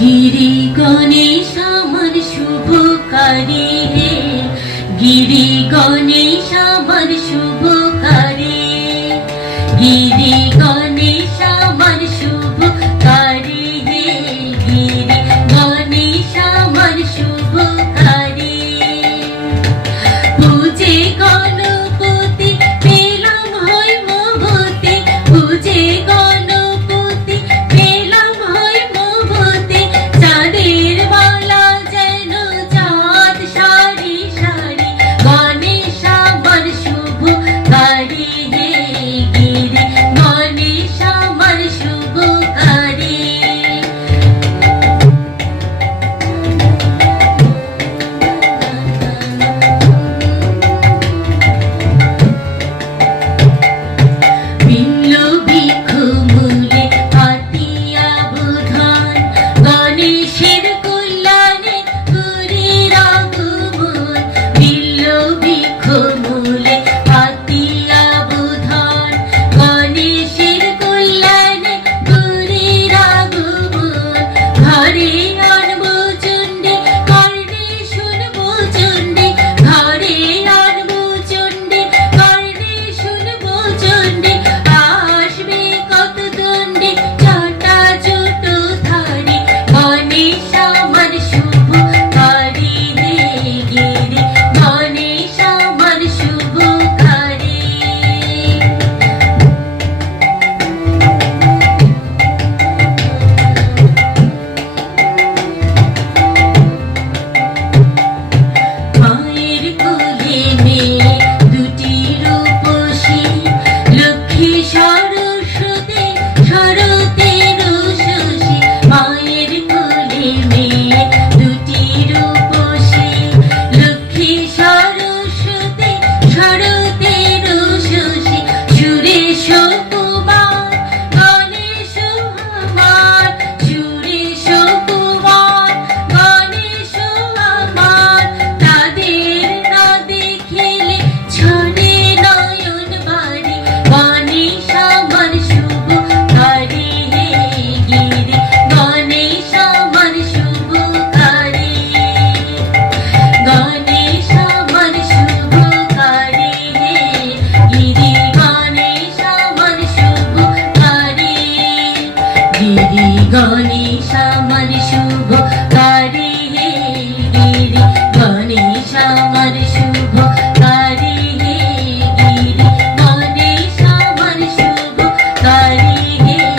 গিরি গণেশ আমার শুভকারী রে, গিরি গণেশ আমার শুভকারী, গিরি গণেশ আমার শুভকারী রে, গিরি গণেশ আমার শুভকারী। পূজে গণপতি পেলাম হয় মহতে, পূজে গণপতি পেলাম হয় মহতে, চাঁদের মালা যেন চাঁদ সারি সারি, গণেশ আমার শুভকারী রে, গিরি গণেশ আমার শুভকারী। গিরি গণেশ আমার শুভকারী রে, গিরি গণেশ আমার শুভকারী রে, গিরি গণেশ আমার শুভকারী রে।